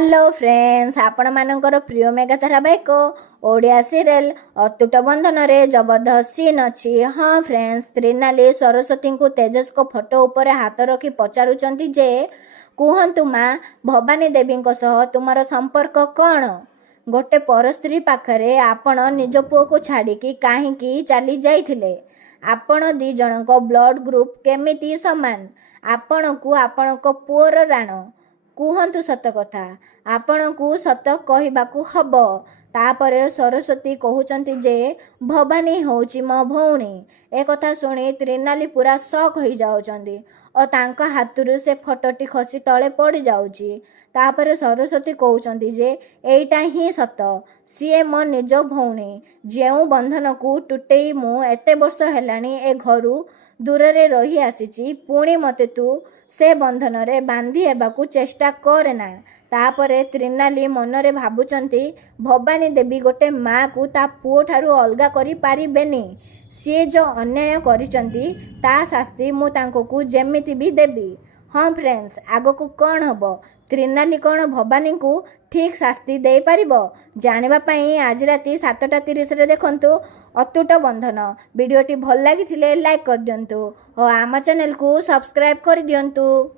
Hello friends आपण मानकर प्रिय मेगा धारावाहिक ओडिया सीरियल अतुट बंधन रे जबरदस्त सीन अच्छी। हाँ फ्रेंड्स, त्रिनाली सरस्वती को तेजस को फोटो उपर हाथ रखी पचारुचंती जे कुहतु माँ भवानी देवी तुमर संपर्क कौन? गोटे पर स्त्री पाखरे आपण निज पुओ को छाड़िकी कहीं चली जाइथिले? आपण दी जनक ब्लड ग्रुप केमिति समान? आपण को आपण पुओर राण कुहतु सत कथा, आपण को सत कहबाकू हब। तापरे सरस्वती कहउचंती जे भवानी होची मो भौणी। ए कथा सुनी त्रिनाली पूरा शॉक हो जाउचंदी और तांका हाथुरु से फोटोटी खसी तले पड़ जाउची। तापरे सरस्वती कहउचंती जे एइटा ही सत, सीए मो निज भौणी, जेउ बंधन को टुटेई मु एते वर्ष हेलानी ए घरु दूरे रही आसीची, पुणी मते तू से बंधन रे बांधी हेबाकू चेष्टा करे ना। तापरे त्रिनाली मनरे भाबुचंती भवानी देवी गोटे माँ को ता पुओ ठारू अलगा करी पारिबेनी। सी जो अन्याय करिचंती ता शास्ति मु तांको को जेमिति भी देबी। हाँ फ्रेंड्स, आगो को कौन हब? त्रिनाली कौन भवानी को ठीक शास्ति दे पारिबो? जानिबा पई आज राति 7:30 रे देखंतु अतुट बंधन। वीडियोटी भल लागिथिले लाइक कर दियंतु और आम चैनल को सब्सक्राइब कर दियंतु।